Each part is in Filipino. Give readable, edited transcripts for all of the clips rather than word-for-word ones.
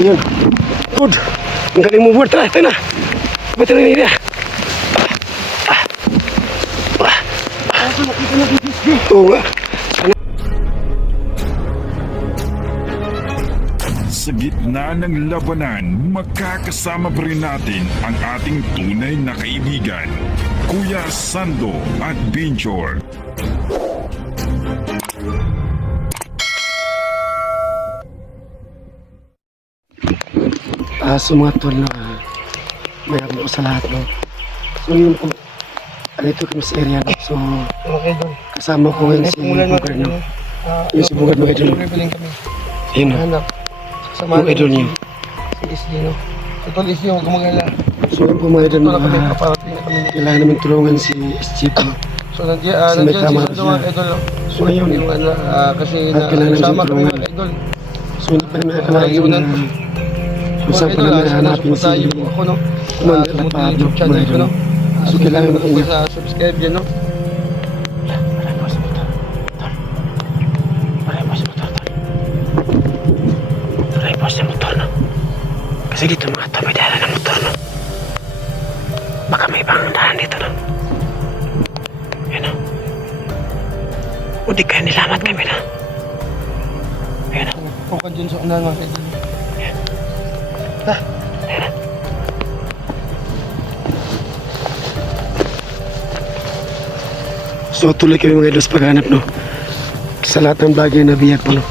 Yun. Good. Ang galing mo buhat. Tayo na. Ba't na nila? Oo nga. Sa gitna ng labanan, makakasama pa rin natin ang ating tunay na kaibigan, Kuya Sando Adventure. So mga tol na mayroon ko sa lahat, no? So yun po, dito kami sa area, no? So kasama ko ngayon si Bugard, no? Yung si Bugard, mga idol. Yun, no? Yung idol niyo. Si SG, no? So tol, SG, huwag gumagala. So yun po mga idol, kailangan namin tulungan si SG po. So nandiyan si Sando mga idol, no? So ngayon, kasi at kailangan namin sama kami tulungan. mga idol. So hindi pa namin akalain na kung saan pa namin hanapin si Commander at pa-upload mga idol, no? So kailangan natin sa subscribe yan, no? Kasi dito mga to, may dala ng motor, no? Baka may ibang daan dito, no? Ayan, no? O di kaya nilamat kami na. Ayan, no? Pukan dyan sa unahan mga idol. Ayan. Ayan, no? So tuloy kami mga idol sa paghanap, no? Sa lahat ng bagay na biyag po, no?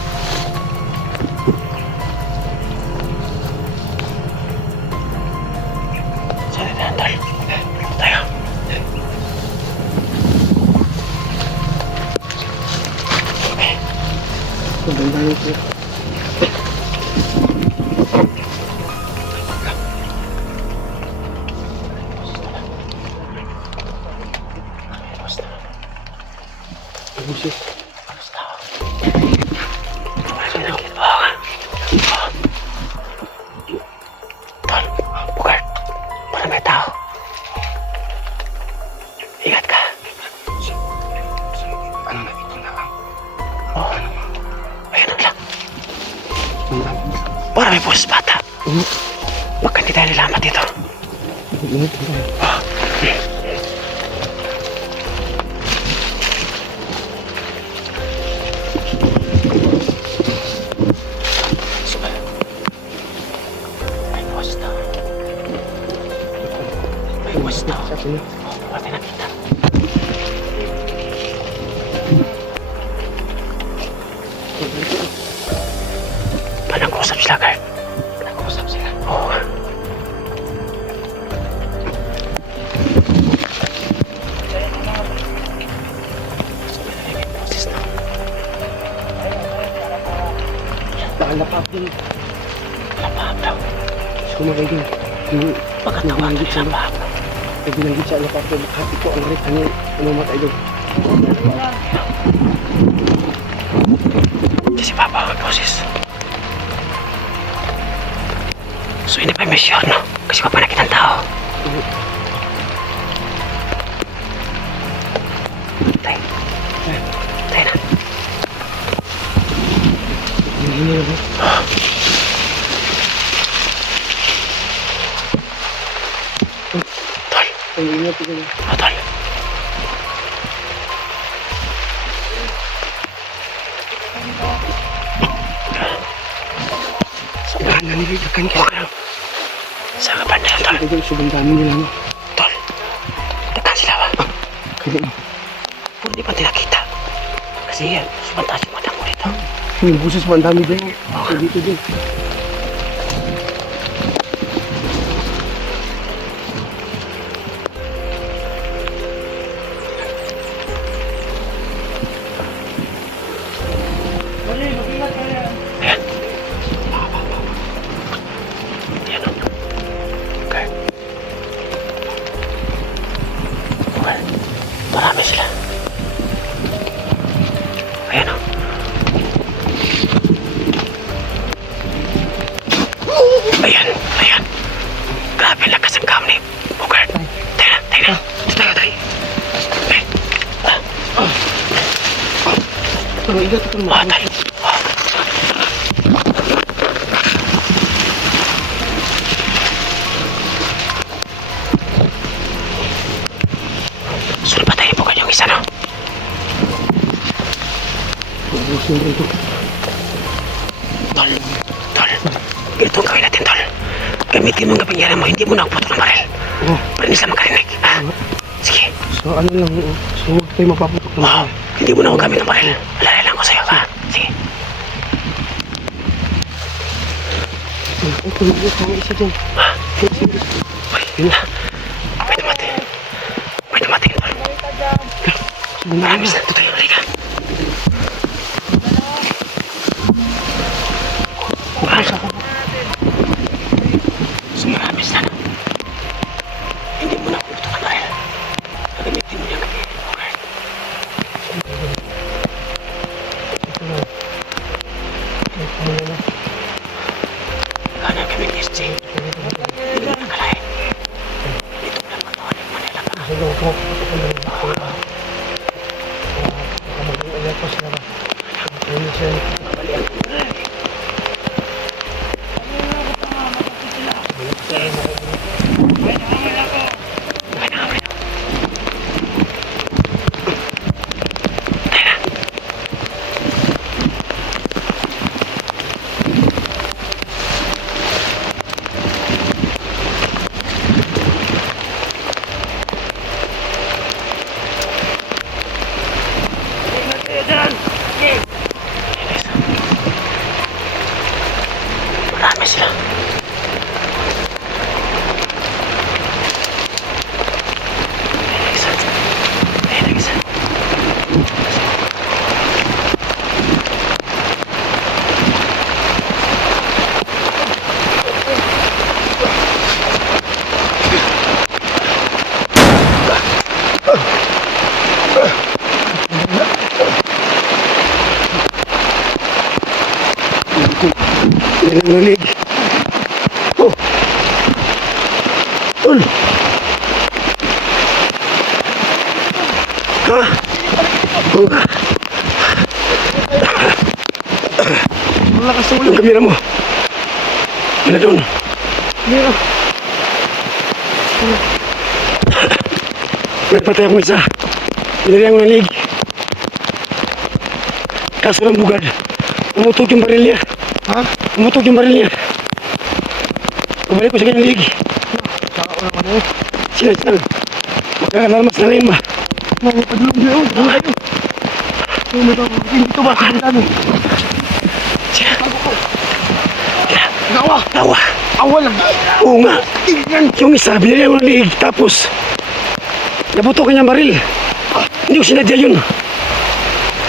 Para may pulis bata. Baka hindi tayo nilamat dito. May pulis na. May pulis na. Pati nakita. Nag-usap sila, Kurt. Nag-usap sila. Oo. Nakalapap din. Lapap daw. So mga idol, yung Pagkatawag sa lapap. pag binanggit sa alapap ko, happy ko ang rin ano mga idol. Ito si Papa ang boses. So ini pa yung mission, no? Kasi pa nakita ng tao. Tayo. Tayo na. Hindi na ba? Tol. Ay, ingat ko na. Tol. Sobrang naniligakan ka na. Sa kabanda, Tol. Idol, sobrang dami nila, no? Tol. Tekan sila ba? Kaya na. Hindi pa tinakita. Kasi yan, sumantas yung mata mo dito. Yung buses mo, ang dami din. So, dito din. Ayan. Ayan, no? Okay. Okay. Marami sila. Ayan, no? Ayan, ayan. Grabe lakas ang kam ni Bugard. Tayo na, tayo na. Tayo, tayo. Ay. Pero ingat ko naman. Tayo. Sumbrong to. Tol, ganito ang gawin natin, Tol. Gamitin mo ang kapangyarihan mo, hindi mo nakaputol ng baril. Oh, Para hindi sila makarinig. Ha? Sige. so ano lang, so huwag tayo mapaputok ng Oo, hindi mo na ako gamit ng baril. Alalay lang ko sa'yo, ha? Sige. Ito, isa dyan. Uy, may dumating. May dumating, Tol. Maramis na ito tayo, halika. Sumaramis na na. Hindi mo na puto ng baril. Gagamitin mo yung gabi. Okay. Kaya kami ni SJ. Hindi mo nakalain. Dito lang matuhalin Manila pa. Marami sila. Ayun ang isa. Nalalig. Oh. Tol. Ha? Oo nga. Wala ka Yung kamera mo. Ano doon? Mira. May patay akong isa. Pinarihan ko ng lig. Kaso ng bugad. Umutog yung baril niya. Ha? Umutog yung baril niya. Pabalik ko sa kanyang lig. Saka ko naman eh. Sila. Magkakalarmas na rin ba? Mga padulong yun. Ano kayo? Yung may dito ba? Ano? Sila. Gawa! Tawa. Awa lang! Oo nga. Yung isa, binarihan ko ng lig. Tapos, nabuto kanyang baril. Hindi ko sinadya yun.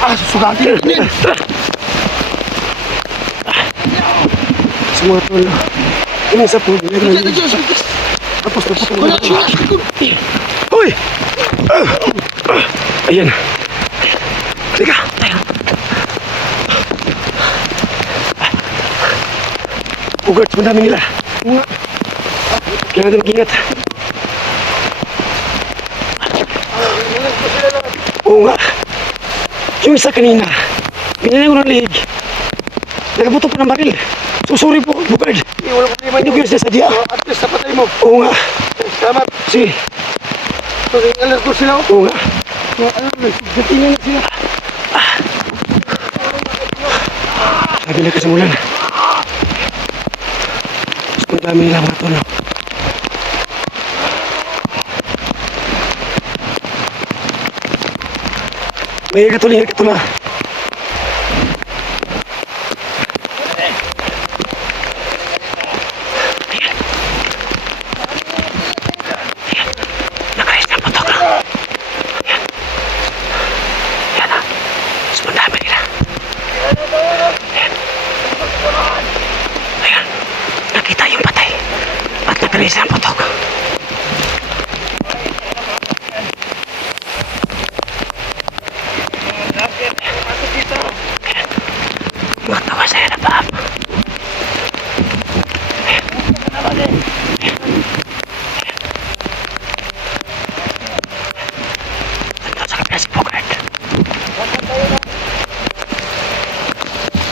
Ah, susugatin! Tara. Semua tol. Ini sapu. Tapos naputo ko. Hoy! Ayan. Halika. Ugat, madami nila. Kaya natin mag-ingat. Oo nga. Yung isa kanina, binanay ko ng lig. Nakabuto pa ng baril. Susuri po, bukad. Wala ko problema. Hindi ko yun sa sadya. At least napatay mo. Oo nga. Salamat. Sige. Alam ko sila. Oo nga. Alam mo, gatingin na sila. Sabi na kasimulan. Ang dami nila mga tol. May ingat ko na. Nakalis na putok. Yan. Yan na. Sumandami nila. Ayan. Ayan. Nakita yung patay. At nakalis na putok. Matawa saya na pa. Ito sa kapila si Bogart. Ito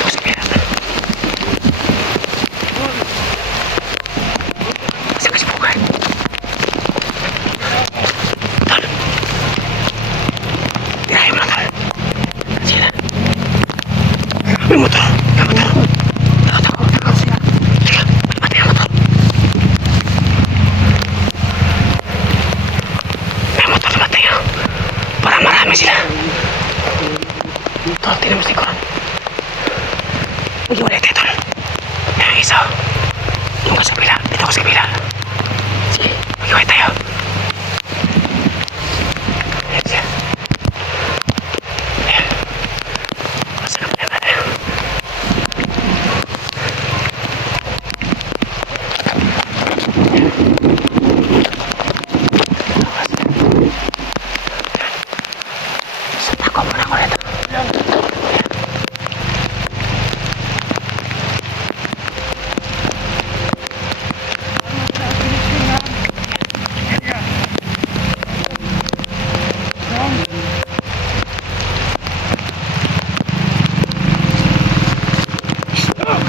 sa kapila. Sa kasi Bogart. Ulit ito. May isa. Yung sa kabila. Dito ko sa kabila. Sige, mag-iway tayo. Ayan siya. Ayan. Sa kabila ba tayo? Ako muna ko rito.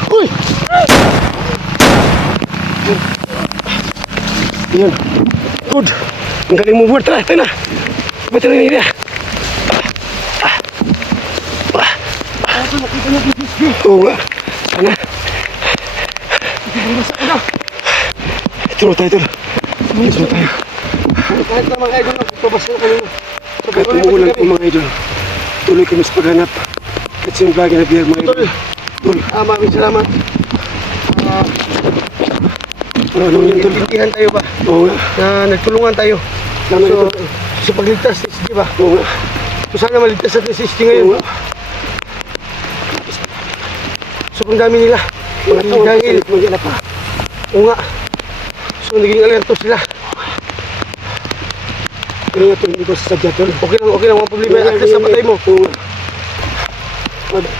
Uy! Yan. Good. Ang galing mo buhat. Tara, tayo na. Ba't na nila? Oo nga. Sana. Ito tayo, ito. Ito tayo. Kahit na mga idol, pabas na kanina. Kahit umuulan po mga idol. Tuloy kami sa paghanap. At siyang vlog na biyag mga idol. Maraming salamat. Ano yun, tol? Pintihan tayo ba? Oo nga. Na nagtulungan tayo. So, sa pagligtas, di ba? Oo nga. So, sana maligtas natin si SG ngayon. Oo nga. Sobrang dami nila. Dahil, mag-iala pa. Oo nga. So, naging alerto sila. Pero nga, tol, hindi ko sasadya, tol. Okay lang, mga problema. At least, napatay mo. Oo nga.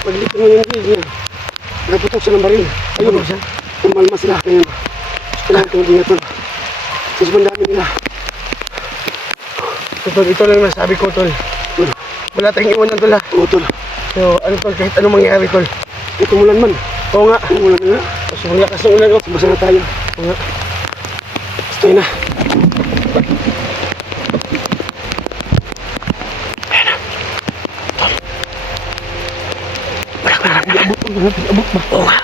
Paglitan mo yung gilid niya. Nakaputok siya ng baril. Ayun mo siya. Kumalma sila. Ngayon. Kailangan ito niya, tol. So, sobrang dami nila. So, tol, ito lang nasabi ko, tol. Wala tayong iwanan, tol, ha? Oo, tol. So, ano, tol, kahit anong mangyari, tol. Ito mulan man. Oo nga. Umulan na nga. Sobrang lakas ng ulan. Basa na tayo. Oo nga. Stay na. Ayan na. Tol. Wala ka na. Abot ba? Oo nga.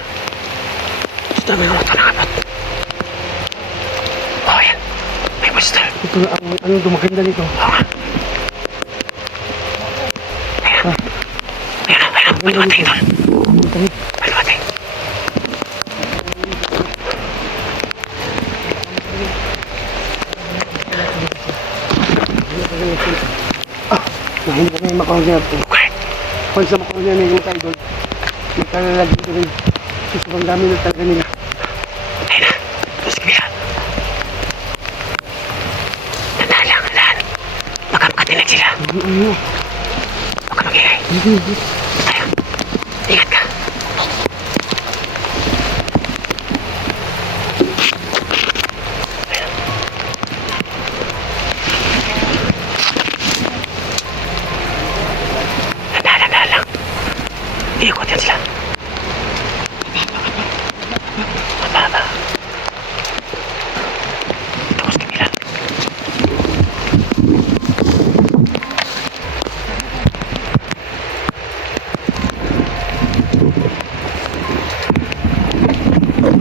Ito na nga. Ito na nga. Oo, yan. May pulis, tol. Ito na ang dumakinda nito. Oo nga. Ayan na. Ayan na. May dumating, tol. May dumating. Hindi kami makausap. Okay. Kung sa makausap niya yung tayo doon, magkalalag dito rin. So, sobrang dami na talaga nila. Ayun na. Ito sa kabila. Tandaan lang, tandaan. Magkakatinig sila. Huwag ka magingay. Tayo. Ingat ka. Tandaan lang. Iikot yan sila. Mababa. Ito sa kabila.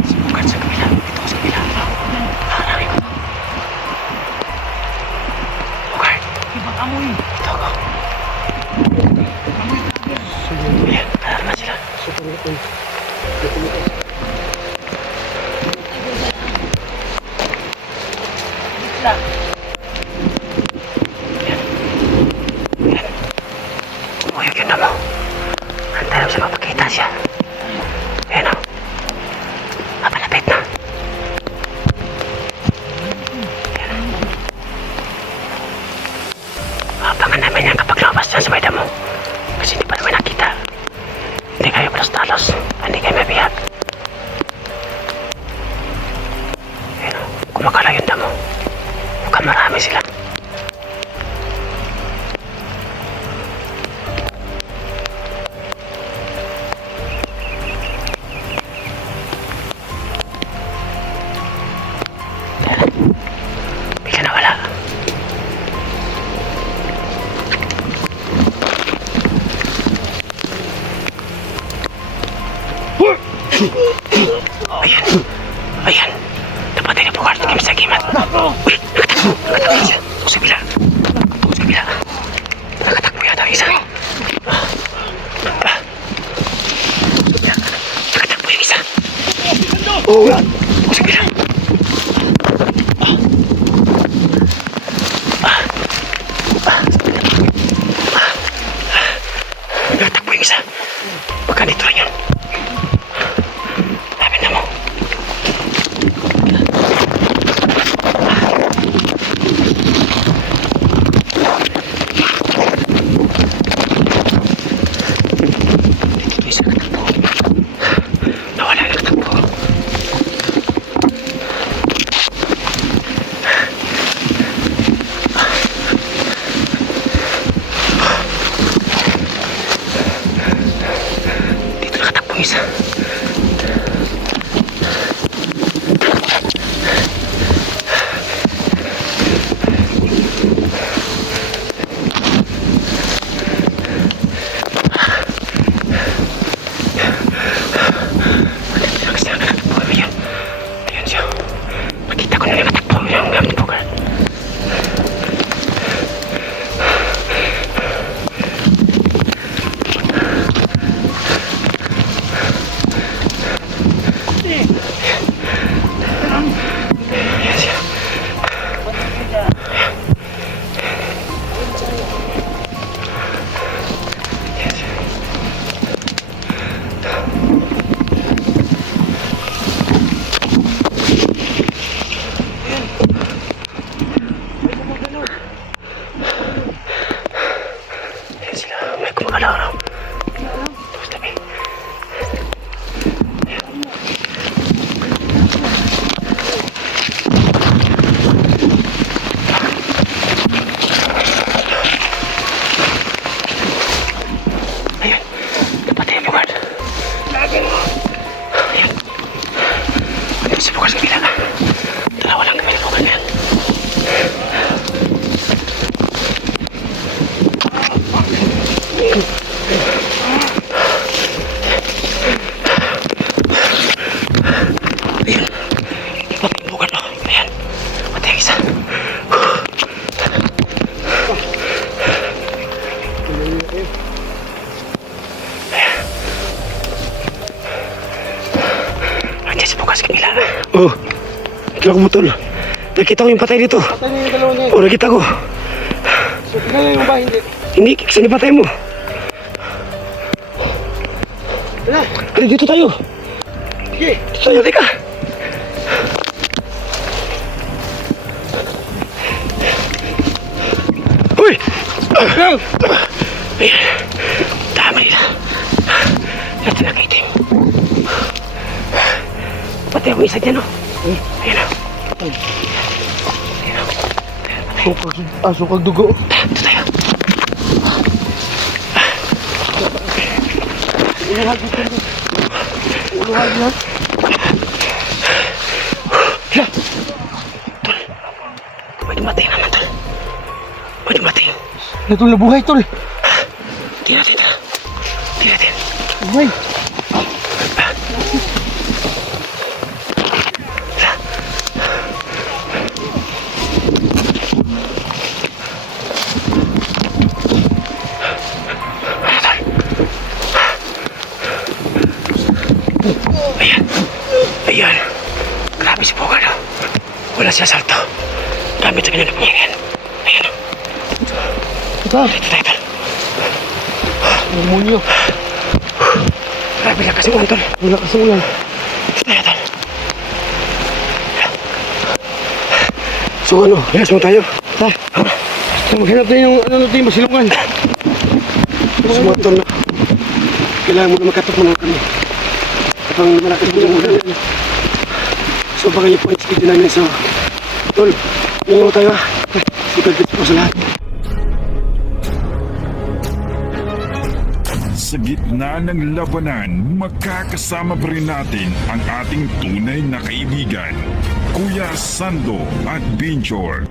Sibukan sa kabila. Ito sa kabila. Hahanapin ko. Okay. Ibang amoy. Ito ako. Ayan, hanap na sila. Umuyog yun na mo. Handa lang siya mapakita siya. Ayan o. Mapalapit na. Ayan o. Abangan namin yan kapag lumabas dyan sa may damo. Kasi hindi pa naman nakita. Hindi kayo palos-talos. Hindi kayo mabihag. Ayan o. Kumakala yung damo. Mukhang marami sila. Bigla na wala. Ayan. Ayan. Dapat ay nabukas na kami sa gimat. Uy, nakatakbo siya. Ito sa bila. Ito sa bila. Nakatakbo yata ang isa. Sa bila. Oo nga. O sige lang. Natakbo yung isa. Baka dito lang yun. Lapit na mo. Dito isa nagtakbo. Nawala nagtakbo. Dito nakatakbo isa. Ayan siya. Nakita ko na nakatakbo yung gamit po. Ayan siya. Ayan sila. May kumagalaw na. Tapos tabi. Ayan. Dapat tayo bukan. Ayan. Ayan si bukas kabila. Dalawa lang kami bukan yan. Ayan. Dapat tayo bukan mo. Ayan. Dapat tayo isa. Andiyan si bukas kabila. Oh. Kailan ko mo tol. Nakita ko yung patay dito. Patay na yung dalawa niya. Oh, nakita ko. So, tingnan yung ba? Hindi. Hindi, saan yung patay mo? Wala. Ay, dito tayo. Sige. Dito tayo, teka. Uy! Lang. Ayan. Tama nila. Natin nakaitim. Patay ako isa dyan, oh. Ayan, oh. Sukag dugo. Dito tayo. Uluhag dito. Uluhag yan. Hala! Tol, may dumating naman, tol. May dumating. Ito na buhay, tol. Tingnan natin, tara. Tingnan natin. Buhay. Ayan. Ayan. Grabe si Bogart, oh. Wala siya salto. Gamit sa kanya ng pangyarihan. Ayan, oh. Ito. Dito tayo, tol. Demonyo. Grabe lang kasi uwan, tol. Wala kasi ulan. Dito tayo, tol. So ano, yes mo tayo. Ha? So, maghanap tayo yung ano natin, masilungan. So mga tol na. Kailangan mo na magkatapon kami. Kapag malakas mo yung ulan. So baka yung points video namin. So, tol, ingat mo tayo, ha. Super tips po sa lahat. Sa gitna ng labanan, makakasama pa rin natin ang ating tunay na kaibigan, Kuya Sando at Binjor.